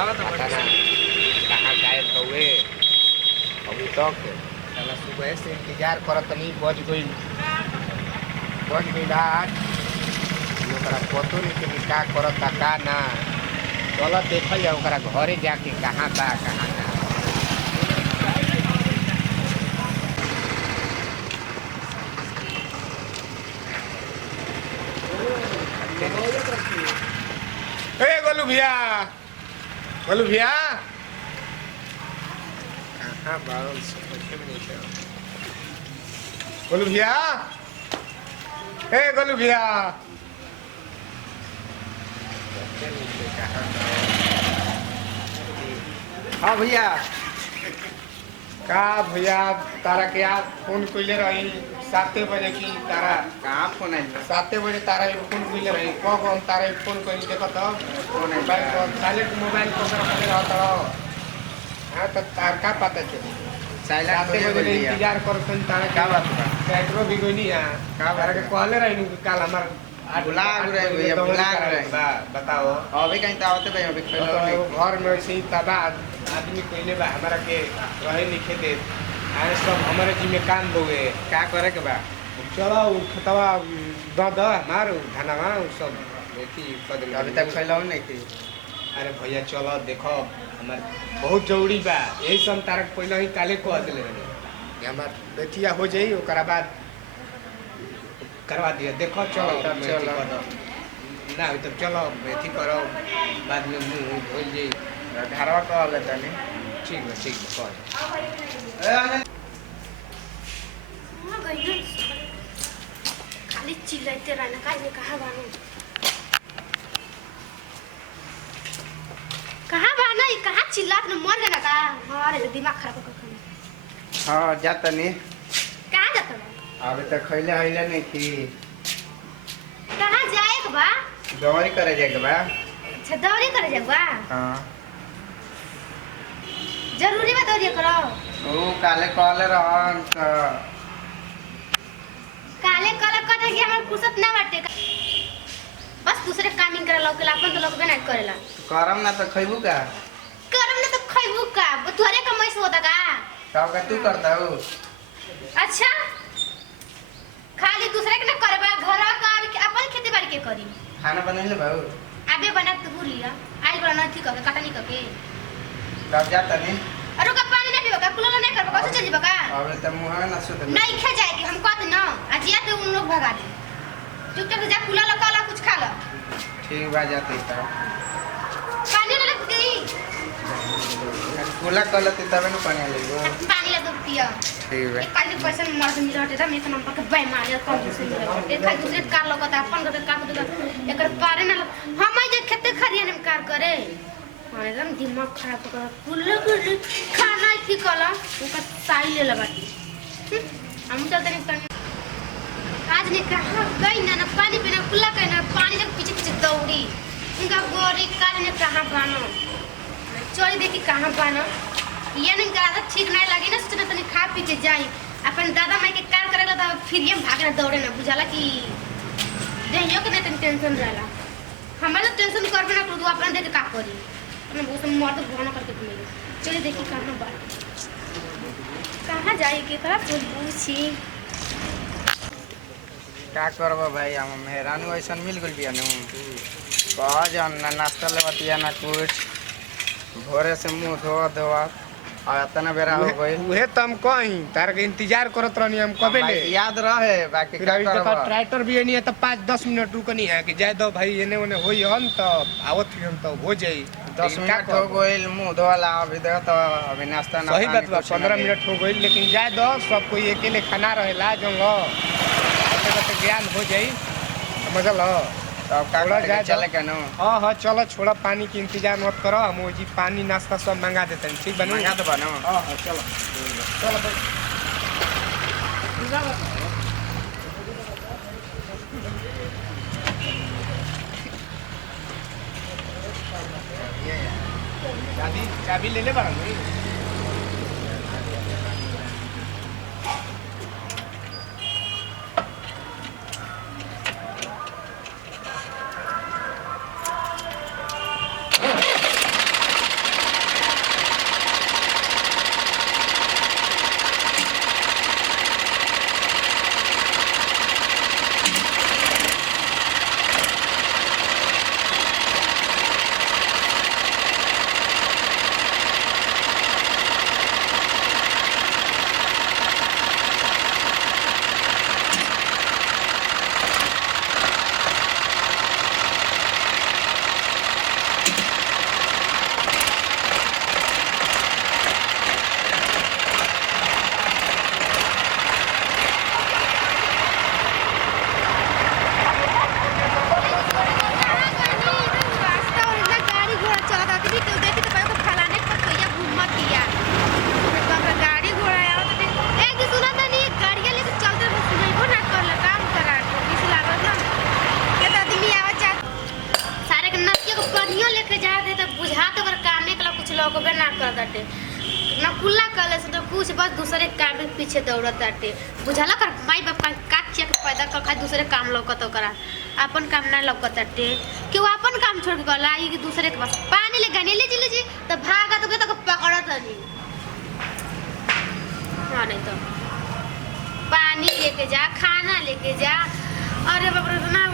पता ना कहाँ गायब हुए अभी तक। साला सुबह से इंतजार करत नहीं, बज गई रात। ओकरा पतो नहीं कि का करता का ना। चल देखल जाओ ओकरा घरे जाके कहाँ बा कहाँ ना। ए गोलू भैया, गोलू भैया कहाँ बाल गोलू भैया, ए गोलू भैया। हाँ भैया। का भैया तारा के आप फोन कइले रही 7 बजे की तारा कहाँ फोन आई? 7 बजे तारा फोन कइले रही। कब हम तारा फोन कइले देखो तो फोन मोबाइल को साइलेंट मोबाइल को रखले रहत रहो। हां तो तार का पता चली साइलेंट 7 बजे इंतजार करतन तारा का बात बा? पेट्रोल भी गइनी है का तारा के कहले रही कल हमार बुला रहे भैया, बुला रहे। बताओ अभी कहीं तो आवते भाई, अभी खेलो नहीं। घर में वैसे ही तबा आदमी कइले बा हमारा के रहे लिखे दे आए सब हमारे जिम्मे काम दोगे। क्या करे के बा? चलो खतवा द मारो धनवा सब देखी अभी तक खेलो नहीं थी। अरे भैया चलो देखो हमार बहुत जरूरी बा, यही सब तारक पहले ही काले कह दिले रहे कि हमार बेटिया हो जाई ओकरा बाद करवा दिया। देखो चलो चलो ना हो तब चलो मेथी करो बाद में मुंह धोल जाई। घरवा कह लेता नहीं। ठीक है कर खाली चिल्लाते रहना का ये कहाँ बानो ये कहाँ चिल्लात न मर गया का। अरे दिमाग खराब कर कर। हाँ जाता नहीं। कहाँ जाता बा? अभी तक खैले हईले नहीं थी। कहाँ जाए के बा? दौरी करे जाए के बा। अच्छा दौरी करे जाए बा? हाँ जरूरी बा दौरी करो। ओ काले कहले रहन तो काले कलर कटे कि हमार फुर्सत ना बाटे। बस दूसरे कामिंग करे लोग के अपन तो लोग बना करेला। करम ना तो खैबू का? करम ना तो खइबू का? तोरे कमाई से होता का? तब का तू करता हो? अच्छा खाली दूसरे के ना करे बा, घर का अपन खेती बाड़ी के करी। खाना बनैले बाबू? आबे बना तो भूलिया आई बना ठीक है काटनी करके। तब जाता नहीं। अरे का पानी ना पीबा का कुला नहीं करबा कैसे चल जीबा का? अबे त मुंह ना सुत। नहीं खा जाए कि हम कहते ना आज या तो उन लोग भगा दे। चुपचाप जा कुला लगा ला कुछ खा ला। ठीक बा जाते त पानी ना लग गई। कुला कलते तबे न पानी लेबो। पानी ला दो पिया। ठीक बा। एक काली पैसा में मार मिल रहते था मैं तो नंबर के बाय मार कम से एक खाली दूसरे कार लगता अपन के कार तो एकर पारे ना हम जे खेते खरियाने में कार करे। एकदम दिमाग खराब कर कुल्ले कुल्ले खाना थी कला उनका साई ले लबाटी। हम चलते नहीं करने आज ने कहा गई ना पानी बिना कुल्ला कहना पानी जब पीछे पीछे दौड़ी उनका गोरी काज ने कहाँ बानो चोरी देखी कहाँ बानो ये नहीं करा ठीक नहीं लगी ना सोचना तनी खा पी के जाई अपन दादा माई के कार करेला तो फिर ये भागना दौड़े ना बुझाला कि देहियो के नहीं टेंशन रहला हमारे टेंशन करबे ना तू अपन देख का करी अपने बहुत मर्द घोना करके मिले। चलिए देखिए कहाँ बात कहाँ जाएगी तो पूछी का करबो भाई हम मेहरानू ऐसा मिल गइल बिया नु कह जन ना नाश्ता लेवतिया ना कुछ भोरे से मुंह धोआ और इतना बेरा हो गइल। उहे त हम कहीं तार के इंतजार करत रहनी हम कबे ले याद रहे बाकी फिर का अभी देखो करबो। ट्रैक्टर भी नहीं है तो 5-10 मिनट रुकनी है कि जाए दो भाई एने ओने होई हम तो आवत हम तो हो जाई 10 मिनट हो गइल मुंह धोला अभी देख तो अभी नाश्ता ना सही बात बा कुछ 15 नहीं। मिनट हो गई लेकिन जाए दो सब कोई अकेले खाना रहेला जंगो ऐसे ज्ञान हो जाई समझल हो। तब का थोड़ा करे जाए के चले के नु हाँ चलो छोड़ा पानी की इंतजार मत करो हम वो जी पानी नाश्ता सब मंगा देते हैं ठीक बनी। मंगा तो बनो। हाँ चलो चलो भाई चाबी ले ले बड़ा पानियो लेके जा दे तो बुझा तो कर कामे के कुछ लोगबे ना कर दटे ना कुल्ला कले से तो कुछ बस दूसरे काम के पीछे दौड़त बाटे बुझाला कर माई बाप का चेक पैदा कर खा दूसरे काम लौकत करा अपन काम ना लौकत बाटे कि वो अपन काम छोड़ के गला ई दूसरे के पास पानी ले गने ले जी तो भागा तो पकड़त नहीं हां नहीं तो पानी लेके जा खाना लेके जा अरे बाप रे ना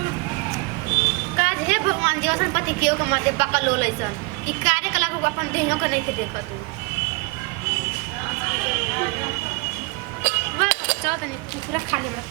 काज हे भगवान जी वसन पति केओ के मते बकल हो लइसन कि कार्य कला को अपन देहियो के नहीं के देखत बस चल तनी पूरा खाली बस